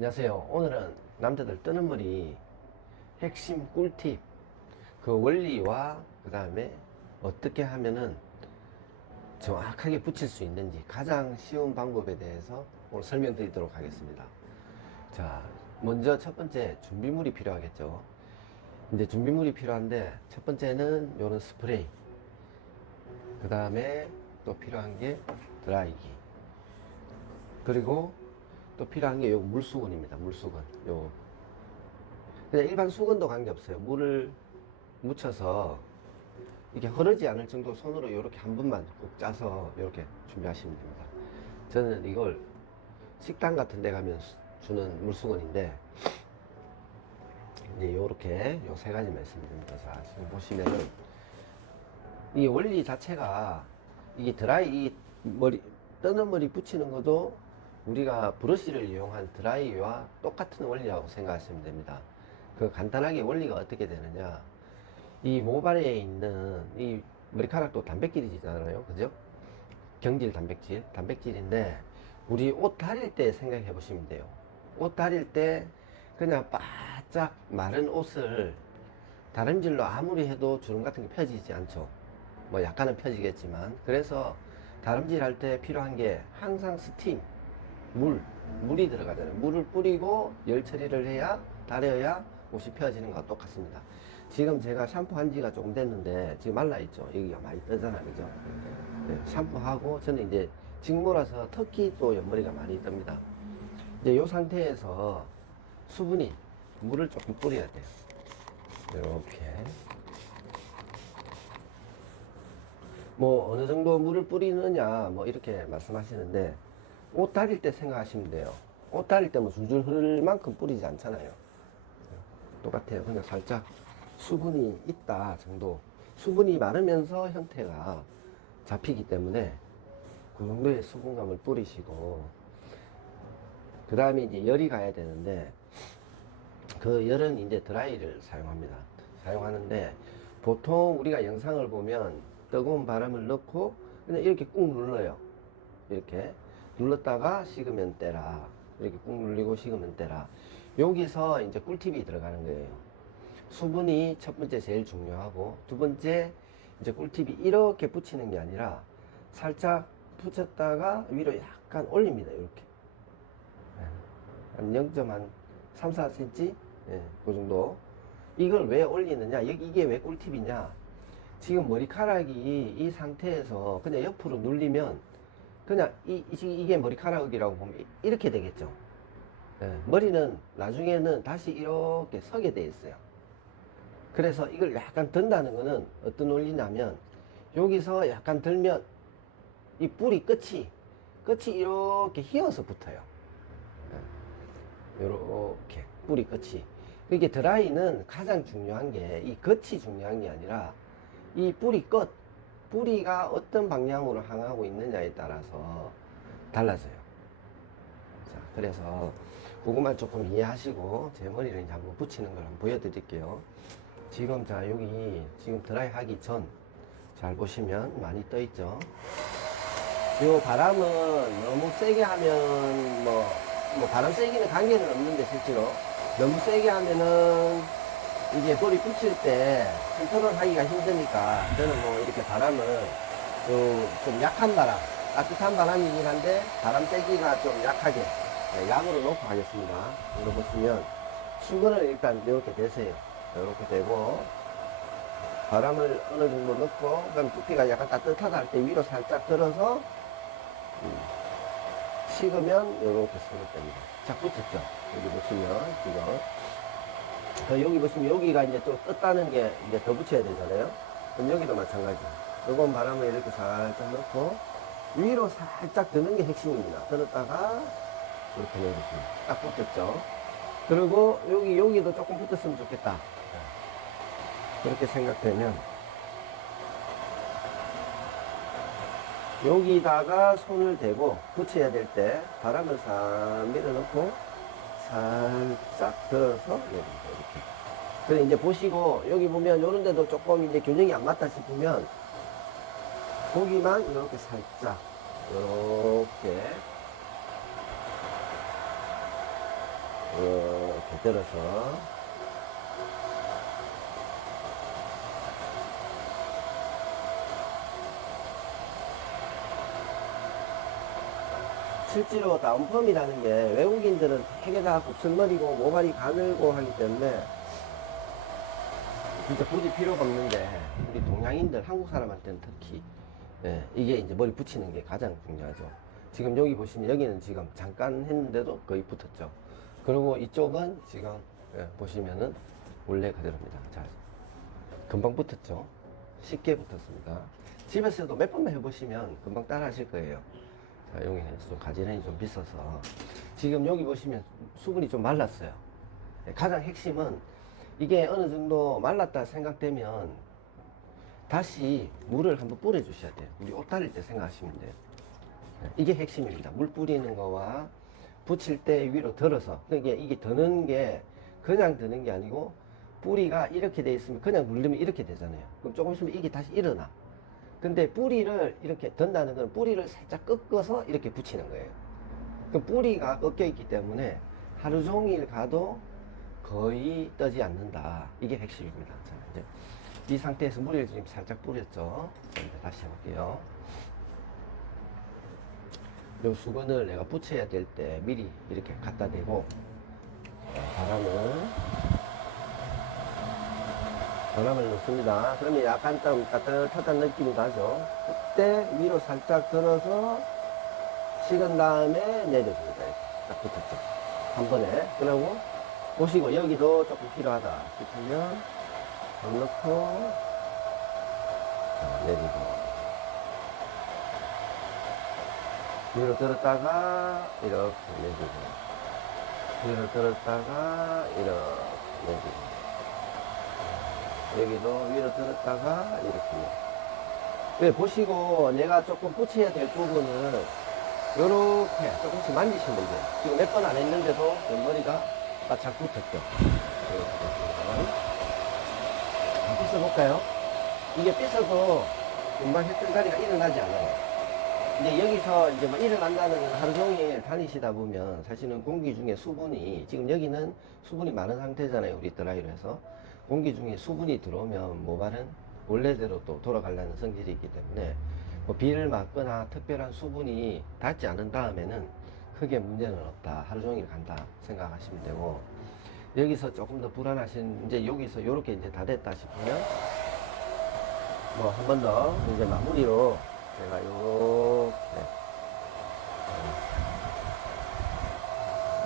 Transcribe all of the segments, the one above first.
안녕하세요. 오늘은 남자들 뜨는 머리 핵심 꿀팁, 그 원리와 그 다음에 어떻게 하면은 정확하게 붙일 수 있는지 가장 쉬운 방법에 대해서 오늘 설명드리도록 하겠습니다. 자, 먼저 첫 번째 준비물이 필요하겠죠. 이제 준비물이 필요한데 첫 번째는 요런 스프레이, 그 다음에 또 필요한 게 드라이기, 그리고 또 필요한 게 요 물수건입니다. 물수건. 요 그냥 일반 수건도 관계없어요. 물을 묻혀서 이게 흐르지 않을 정도 손으로 이렇게 한 번만 꾹 짜서 이렇게 준비하시면 됩니다. 저는 이걸 식당 같은 데 가면 주는 물수건인데 이제 요렇게 요 세 가지 말씀드립니다. 자, 지금 보시면은 이 원리 자체가 이게 이 머리 뜨는 머리 붙이는 것도 우리가 브러쉬를 이용한 드라이와 똑같은 원리라고 생각하시면 됩니다. 그 간단하게 원리가 어떻게 되느냐, 이 모발에 있는 이 머리카락도 단백질이잖아요, 그죠? 경질 단백질인데 우리 옷 다릴 때 생각해 보시면 돼요. 옷 다릴 때 그냥 바짝 마른 옷을 다림질로 아무리 해도 주름 같은 게 펴지지 않죠. 뭐 약간은 펴지겠지만, 그래서 다림질 할 때 필요한 게 항상 스팀, 물이 들어가잖아요. 물을 뿌리고 열 처리를 해야, 다려야 옷이 펴지는 것과 똑같습니다. 지금 제가 샴푸한 지가 조금 됐는데 지금 말라있죠. 여기가 많이 뜨잖아, 그죠? 네, 샴푸하고 저는 이제 직모라서 특히 또 옆머리가 많이 뜹니다. 이제 이 상태에서 수분이 물을 조금 뿌려야 돼요. 이렇게 뭐 어느 정도 물을 뿌리느냐 뭐 이렇게 말씀하시는데, 옷 다릴 때 생각하시면 돼요. 옷 다릴 때 뭐 줄줄 흐를 만큼 뿌리지 않잖아요. 똑같아요. 그냥 살짝 수분이 있다 정도, 수분이 마르면서 형태가 잡히기 때문에 그 정도의 수분감을 뿌리시고, 그 다음에 이제 열이 가야 되는데 그 열은 이제 드라이를 사용하는데 보통 우리가 영상을 보면 뜨거운 바람을 넣고 그냥 이렇게 꾹 눌러요. 이렇게 눌렀다가 식으면 떼라, 이렇게 꾹 눌리고 식으면 떼라. 여기서 이제 꿀팁이 들어가는 거예요. 수분이 첫 번째 제일 중요하고, 두 번째 이제 꿀팁이 이렇게 붙이는 게 아니라 살짝 붙였다가 위로 약간 올립니다. 이렇게 한 0.3, 4cm, 예, 그 정도. 이걸 왜 올리느냐, 이게 왜 꿀팁이냐, 지금 머리카락이 이 상태에서 그냥 옆으로 눌리면 그냥 이게 머리카락이라고 보면 이렇게 되겠죠. 예, 머리는 나중에는 다시 이렇게 서게 돼 있어요. 그래서 이걸 약간 든다는 거는 어떤 원리냐면, 여기서 약간 들면 이 뿌리 끝이 이렇게 휘어서 붙어요. 이렇게 뿌리 끝이. 이게 드라이는 가장 중요한 게 이 끝이 중요한 게 아니라 이 뿌리가 어떤 방향으로 향하고 있느냐에 따라서 달라져요. 자, 그래서 그것만 조금 이해하시고 제 머리를 이제 한번 붙이는 걸 한번 보여드릴게요. 지금 자, 여기 지금 드라이 하기 전 잘 보시면 많이 떠 있죠. 요 바람은 너무 세게 하면 뭐 바람 세기는 관계는 없는데, 실제로 너무 세게 하면은 이게 머리 붙일 때 컨트롤 하기가 힘드니까 저는 뭐 이렇게 바람을 좀 약한 바람, 따뜻한 바람이긴 한데 바람 세기가 좀 약하게, 네, 약으로 놓고 하겠습니다. 이거 보시면 수건을 일단 이렇게 대세요. 이렇게 대고 바람을 어느 정도 넣고, 그럼 두피가 약간 따뜻하다 할 때 위로 살짝 들어서 식으면 이렇게 손을 뺍니다. 자, 붙었죠? 여기 보시면 지금 여기 보시면 여기가 이제 좀 떴다는 게 이제 더 붙여야 되잖아요. 그럼 여기도 마찬가지. 뜨거운 바람을 이렇게 살짝 넣고 위로 살짝 드는 게 핵심입니다. 들었다가 이렇게 내려줍니다. 딱 붙었죠. 그리고 여기도 조금 붙었으면 좋겠다, 그렇게 생각되면 여기다가 손을 대고 붙여야 될 때 바람을 싹 밀어넣고 살짝 들어서 내립니다. 이렇게. 그래 이제 보시고, 여기 보면 요런 데도 조금 이제 균형이 안 맞다 싶으면 거기만 이렇게 살짝 이렇게 이렇게 들어서 실제로 다운펌이라는 게 외국인들은 되게 다 곱슬머리고 모발이 가늘고 하기 때문에 진짜 굳이 필요가 없는데 우리 동양인들 한국 사람한테는 특히 이게 이제 머리 붙이는 게 가장 중요하죠. 지금 여기 보시면 여기는 지금 잠깐 했는데도 거의 붙었죠. 그리고 이쪽은 지금 보시면은 원래 그대로입니다. 자, 금방 붙었죠. 쉽게 붙었습니다. 집에서도 몇 번만 해보시면 금방 따라 하실 거예요. 자, 여기 좀 가지런히 좀 빗어서 지금 여기 보시면 수분이 좀 말랐어요. 가장 핵심은 이게 어느 정도 말랐다 생각되면 다시 물을 한번 뿌려 주셔야 돼요. 우리 옷 다릴 때 생각하시면 돼요. 이게 핵심입니다. 물 뿌리는 거와 붙일 때 위로 들어서, 그러니까 이게 드는 게 그냥 드는 게 아니고 뿌리가 이렇게 돼 있으면 그냥 누르면 이렇게 되잖아요. 그럼 조금 있으면 이게 다시 일어나. 근데 뿌리를 이렇게 든다는 건 뿌리를 살짝 꺾어서 이렇게 붙이는 거예요. 그 뿌리가 꺾여 있기 때문에 하루 종일 가도 거의 떠지 않는다. 이게 핵심입니다. 자, 이제 이 상태에서 물을 지금 살짝 뿌렸죠. 자, 이제 다시 해볼게요. 이 수건을 내가 붙여야 될 때 미리 이렇게 갖다 대고 바람을 넣습니다. 그러면 약간 좀 따뜻한 느낌이 나죠. 그때 위로 살짝 들어서 식은 다음에 내려줍니다. 딱 붙었죠. 한 번에. 그리고 보시고 여기도 조금 필요하다 싶으면 더 넣고 내리고 위로 들었다가 이렇게 내리고 위로 들었다가 이렇게 내리고 여기도 위로 들었다가 이렇게 보시고 내가 조금 붙여야 될 부분을 이렇게 조금씩 만지시면 돼요. 지금 몇 번 안 했는데도 옆머리가 바짝 붙었죠. 빗어볼까요? 이게 빗어도 금방 햇등다리가 일어나지 않아요. 이제 여기서 이제 뭐 일어난다는 건 하루 종일 다니시다 보면 사실은 공기 중에 수분이, 지금 여기는 수분이 많은 상태잖아요. 우리 드라이로 해서. 공기 중에 수분이 들어오면 모발은 원래대로 또 돌아가려는 성질이 있기 때문에 뭐 비를 맞거나 특별한 수분이 닿지 않은 다음에는 크게 문제는 없다. 하루 종일 간다 생각하시면 되고, 여기서 조금 더 불안하신, 이제 여기서 이렇게 이제 다 됐다 싶으면 뭐 한 번 더 이제 마무리로 제가 요렇게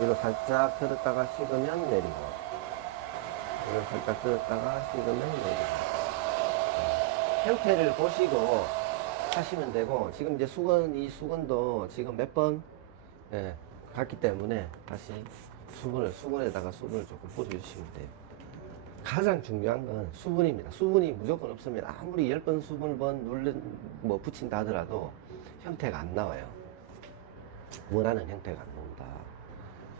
위로 살짝 들었다가 식으면 내리고 위로 살짝 들었다가 식으면 내리고 형태를 보시고 하시면 되고, 지금 이제 이 수건도 지금 몇 번 갔기 때문에 다시 수건에다가 수분을 조금 뿌려주시면 돼요. 가장 중요한 건 수분입니다. 수분이 무조건 없으면 아무리 10번 수분을 붙인다 하더라도 형태가 안 나와요. 원하는 형태가 안 나온다.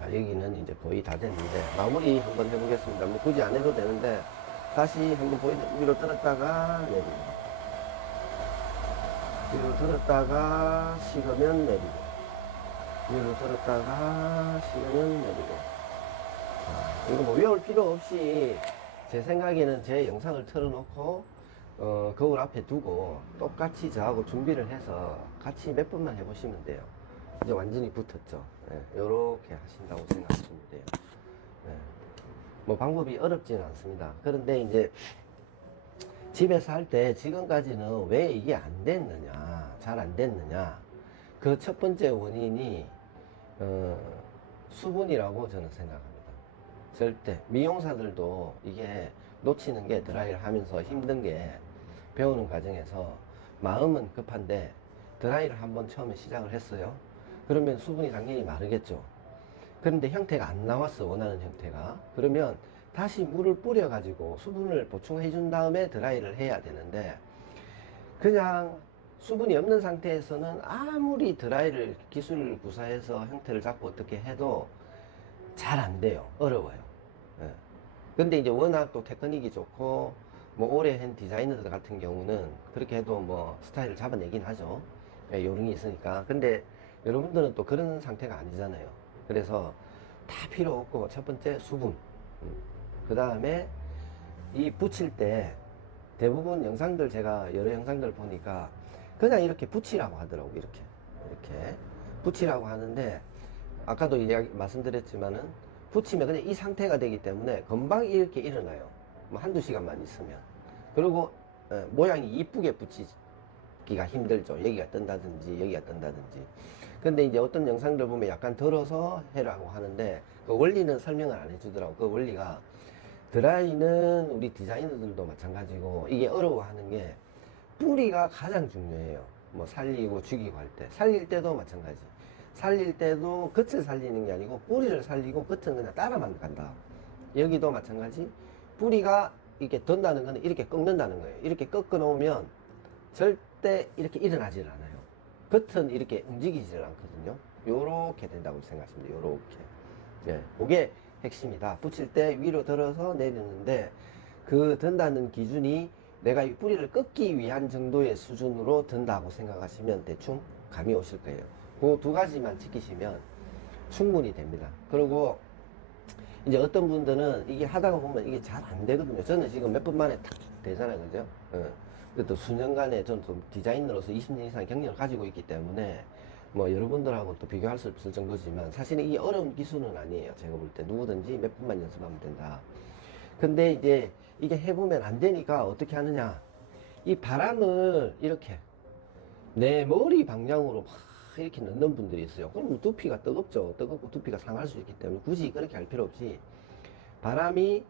자, 여기는 이제 거의 다 됐는데 마무리 한번 해보겠습니다. 뭐 굳이 안 해도 되는데 다시 한번 위로 들었다가 내리고 위로 들었다가 식으면 내리고 위로 들었다가 식으면 내리고. 자, 이거 뭐 외울 필요 없이 제 생각에는 제 영상을 틀어놓고 거울 앞에 두고 똑같이 저하고 준비를 해서 같이 몇 번만 해보시면 돼요. 이제 완전히 붙었죠. 요렇게 하신다고 생각하시면 돼요. 뭐 방법이 어렵지는 않습니다. 그런데 이제 집에서 할 때 지금까지는 왜 이게 안 됐느냐, 잘 안 됐느냐, 그 첫 번째 원인이 수분이라고 저는 생각합니다. 절대 미용사들도 이게 놓치는 게, 드라이를 하면서 힘든 게, 배우는 과정에서 마음은 급한데 드라이를 한번 처음에 시작을 했어요. 그러면 수분이 당연히 마르겠죠. 그런데 형태가 안 나왔어, 원하는 형태가. 그러면 다시 물을 뿌려 가지고 수분을 보충해 준 다음에 드라이를 해야 되는데, 그냥 수분이 없는 상태에서는 아무리 드라이를 기술 구사해서 형태를 잡고 어떻게 해도 잘 안 돼요. 어려워요. 근데 이제 워낙 또 테크닉이 좋고 뭐 오래 한 디자이너들 같은 경우는 그렇게 해도 뭐 스타일을 잡아내긴 하죠. 요령이 있으니까. 근데 여러분들은 또 그런 상태가 아니잖아요. 그래서 다 필요 없고, 첫 번째 수분. 그 다음에 이 붙일 때 대부분 영상들, 제가 여러 영상들 보니까 그냥 이렇게 붙이라고 하더라고. 이렇게 붙이라고 하는데, 아까도 말씀드렸지만은 붙이면 그냥 이 상태가 되기 때문에 금방 이렇게 일어나요. 뭐 한두 시간만 있으면. 그리고 모양이 이쁘게 붙이기가 힘들죠. 여기가 뜬다든지 여기가 뜬다든지. 근데 이제 어떤 영상들 보면 약간 덜어서 해라고 하는데, 그 원리는 설명을 안 해주더라고. 그 원리가, 드라이는 우리 디자이너들도 마찬가지고 이게 어려워하는 게 뿌리가 가장 중요해요. 뭐 살리고 죽이고 할 때, 살릴 때도 마찬가지. 살릴 때도 겉을 살리는 게 아니고 뿌리를 살리고 겉은 그냥 따라만 간다. 여기도 마찬가지. 뿌리가 이렇게 든다는 거는 이렇게 꺾는다는 거예요. 이렇게 꺾어 놓으면 절대 이렇게 일어나질 않아요. 겉은 이렇게 움직이질 않거든요. 요렇게 된다고 생각하시면 돼요. 요렇게. 예, 그게 핵심이다. 붙일 때 위로 들어서 내리는데, 그 든다는 기준이 내가 이 뿌리를 꺾기 위한 정도의 수준으로 든다고 생각하시면 대충 감이 오실 거예요. 그 두 가지만 지키시면 충분히 됩니다. 그리고 이제 어떤 분들은 이게 하다가 보면 이게 잘 안 되거든요. 저는 지금 몇 번 만에 탁 되잖아요. 그죠? 그것도 수년간의 저는 또 디자이너로서 20년 이상 경력을 가지고 있기 때문에 뭐 여러분들하고 또 비교할 수 없을 정도지만, 사실은 이게 어려운 기술은 아니에요. 제가 볼 때 누구든지 몇 번만 연습하면 된다. 근데 이제 이게 해보면 안 되니까 어떻게 하느냐, 이 바람을 이렇게 내 머리 방향으로 막 이렇게 넣는 분들이 있어요. 그럼 두피가 뜨겁죠. 뜨겁고 두피가 상할 수 있기 때문에 굳이 그렇게 할 필요 없이, 바람이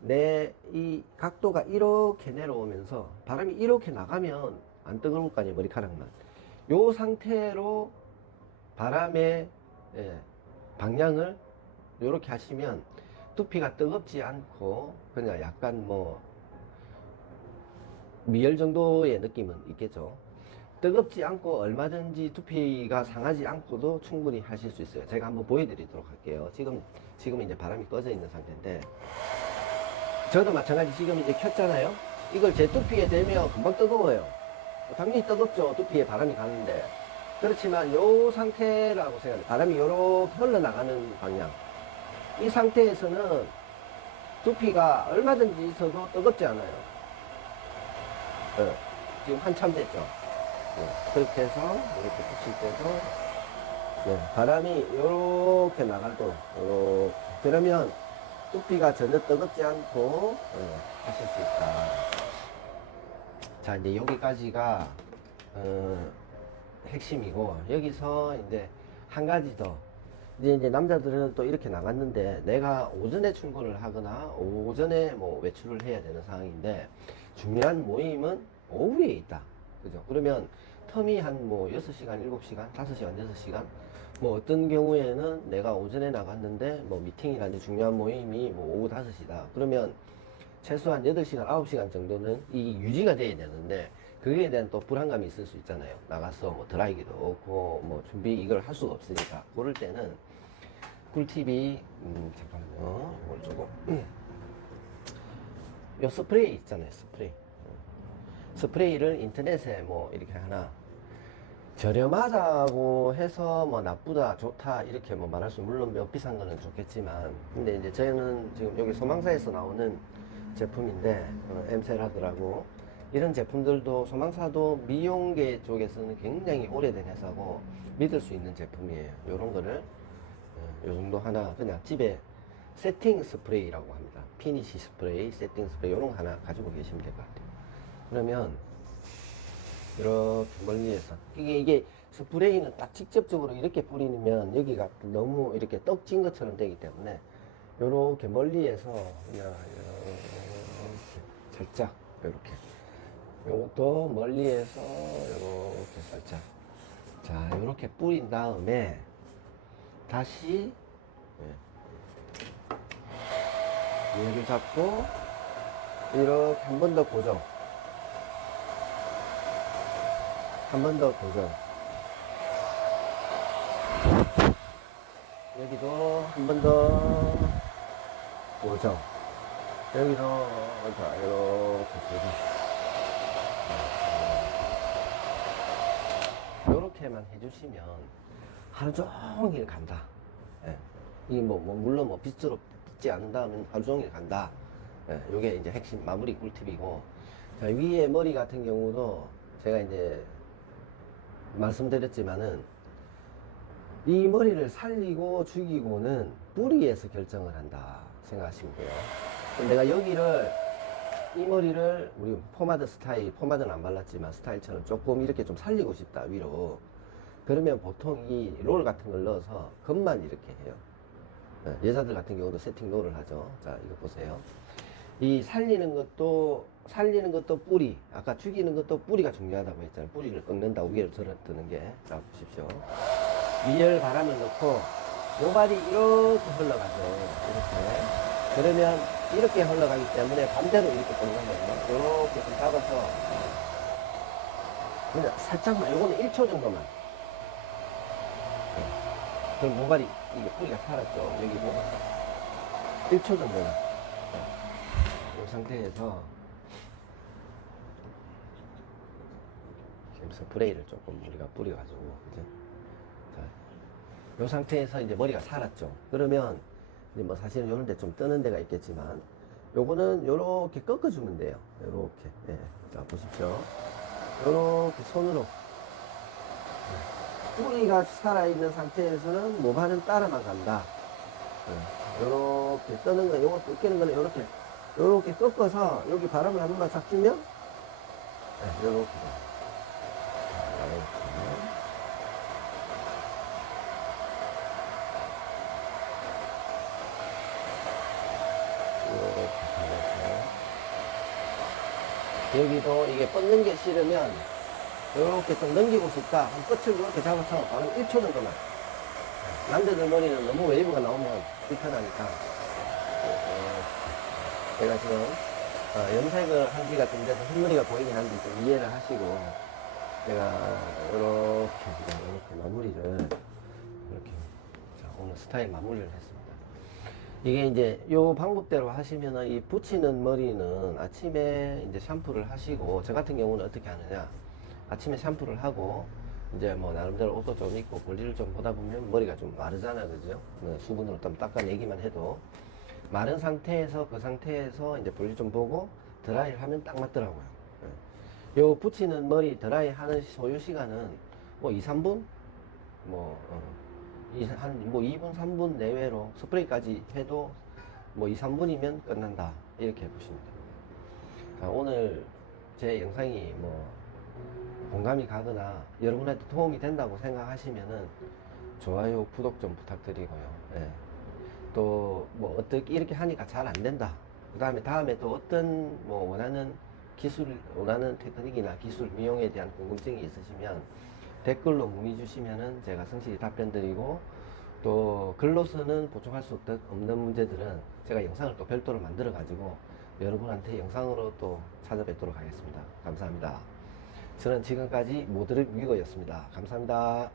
내 이 각도가 이렇게 내려오면서 바람이 이렇게 나가면 안 뜨거울 거 아니에요. 머리카락만. 요 상태로 바람의 방향을 이렇게 하시면 두피가 뜨겁지 않고 그냥 약간 뭐 미열 정도의 느낌은 있겠죠. 뜨겁지 않고 얼마든지 두피가 상하지 않고도 충분히 하실 수 있어요. 제가 한번 보여드리도록 할게요. 지금 이제 바람이 꺼져 있는 상태인데, 저도 마찬가지 지금 이제 켰잖아요. 이걸 제 두피에 대면 금방 뜨거워요. 당연히 뜨겁죠. 두피에 바람이 가는데. 그렇지만 요 상태라고 생각해요. 바람이 요렇게 흘러나가는 방향. 이 상태에서는 두피가 얼마든지 있어도 뜨겁지 않아요. 지금 한참 됐죠. 그렇게 해서 이렇게 붙일 때도 바람이 요렇게 나가도 요렇게, 그러면 두피가 전혀 뜨겁지 않고 하실 수 있다. 자, 이제 여기까지가 핵심이고, 여기서 이제 한 가지 더. 이제 남자들은 또 이렇게 나갔는데, 내가 오전에 출근을 하거나 오전에 뭐 외출을 해야 되는 상황인데, 중요한 모임은 오후에 있다. 그죠? 그러면 텀이 한 뭐 6시간, 7시간, 5시간, 6시간, 뭐 어떤 경우에는 내가 오전에 나갔는데 뭐 미팅이라든지 중요한 모임이 뭐 오후 5시다. 그러면 최소한 8시간, 9시간 정도는 이 유지가 돼야 되는데, 그거에 대한 또 불안감이 있을 수 있잖아요. 나가서 뭐 드라이기도 없고 뭐 준비 이걸 할 수가 없으니까. 그럴 때는 꿀팁이 잠깐만요. 이걸 조금 요 스프레이 있잖아요. 스프레이를 인터넷에 뭐 이렇게 하나, 저렴하다고 해서 뭐 나쁘다 좋다 이렇게 뭐 말할 수, 물론 몇 비싼 거는 좋겠지만, 근데 이제 저는 지금 여기 소망사에서 나오는 제품인데, 엠세라드라고, 이런 제품들도 소망사도 미용계 쪽에서는 굉장히 오래된 회사고 믿을 수 있는 제품이에요. 요런 거를 요 정도 하나 그냥 집에 세팅 스프레이라고 합니다. 피니시 스프레이, 세팅 스프레이, 요런 거 하나 가지고 계시면 될 것 같아요. 그러면 이렇게 멀리에서, 이게 스프레이는 딱 직접적으로 이렇게 뿌리면 여기가 너무 이렇게 떡진 것처럼 되기 때문에, 요렇게 멀리에서 그냥 이렇게 살짝, 이렇게 요것도 멀리에서 이렇게 살짝, 자 이렇게 뿌린 다음에 다시 얘를 잡고 이렇게 한 번 더 고정, 한 번 더 고정, 여기도 한 번 더 고정, 여기도 자 이렇게 고정. 요렇게만 해주시면 하루 종일 간다. 이 물론 뭐 빗으로 빗지 않는다면 하루 종일 간다. 예, 요게 이제 핵심 마무리 꿀팁이고. 자, 위에 머리 같은 경우도 제가 이제 말씀드렸지만은 이 머리를 살리고 죽이고는 뿌리에서 결정을 한다 생각하시면 돼요. 내가 여기를 이 머리를 우리 포마드 스타일, 포마드는 안 발랐지만 스타일처럼 조금 이렇게 좀 살리고 싶다 위로. 그러면 보통 이 롤 같은 걸 넣어서 겉만 이렇게 해요. 여자들 같은 경우도 세팅 롤을 하죠. 자, 이거 보세요. 이 살리는 것도 뿌리, 아까 죽이는 것도 뿌리가 중요하다고 했잖아요. 뿌리를 꺾는다, 우개를 들어뜨는 게. 자, 보십시오. 위열 바람을 넣고 요발이 이렇게 흘러가죠. 이렇게. 그러면 이렇게 흘러가기 때문에 반대로 이렇게 꺾는 거예요. 이렇게 좀 잡아서 그냥 살짝만, 요거는 1초 정도만. 그럼 모발이, 이게 뿌리가 살았죠. 여기 뭐 1초 정도만. 이 상태에서 여기서 브레이를 조금 우리가 뿌려가지고, 그죠? 자, 이 상태에서 이제 머리가 살았죠. 그러면 이제 뭐 사실은 요런 데 좀 뜨는 데가 있겠지만, 요거는 요렇게 꺾어주면 돼요. 요렇게. 예. 자, 보십시오. 요렇게 손으로. 뿌리가 살아있는 상태에서는 모발은 따라만 간다. 요렇게 뜨는 거, 요거 꺾이는 거는 요렇게 꺾어서 여기 바람을 한 번만 싹 주면, 네, 요렇게. 여기도 이게 뻗는 게 싫으면 이렇게 좀 넘기고 싶다. 끝을 이렇게 잡아서 바로 1초 정도만. 남자들 머리는 너무 웨이브가 나오면 불편하니까. 제가 지금 염색을 한 지가 좀 돼서 흰머리가 보이긴 한데 좀 이해를 하시고, 제가 이렇게 마무리를 이렇게, 자, 오늘 스타일 마무리를 했습니다. 이게 이제 요 방법대로 하시면은 이 붙이는 머리는 아침에 이제 샴푸를 하시고, 저 같은 경우는 어떻게 하느냐, 아침에 샴푸를 하고 이제 뭐 나름대로 옷도 좀 입고 볼일을 좀 보다 보면 머리가 좀 마르잖아, 그죠? 수분으로 좀 닦아내기만 해도 마른 상태에서, 그 상태에서 이제 볼일 좀 보고 드라이를 하면 딱 맞더라고요. 요 붙이는 머리 드라이 하는 소요 시간은 뭐 2, 3분? 뭐 2분, 3분 내외로 스프레이까지 해도 뭐 2, 3분이면 끝난다. 이렇게 보시면 됩니다. 자, 오늘 제 영상이 뭐 공감이 가거나 여러분한테 도움이 된다고 생각하시면은 좋아요, 구독 좀 부탁드리고요. 예. 또 뭐 어떻게 이렇게 하니까 잘 안 된다. 다음에 또 어떤 뭐 원하는 테크닉이나 기술 미용에 대한 궁금증이 있으시면 댓글로 문의 주시면은 제가 성실히 답변 드리고, 또 글로서는 보충할 수 없는 문제들은 제가 영상을 또 별도로 만들어 가지고 여러분한테 영상으로 또 찾아뵙도록 하겠습니다. 감사합니다. 저는 지금까지 모드를 위거였습니다. 감사합니다.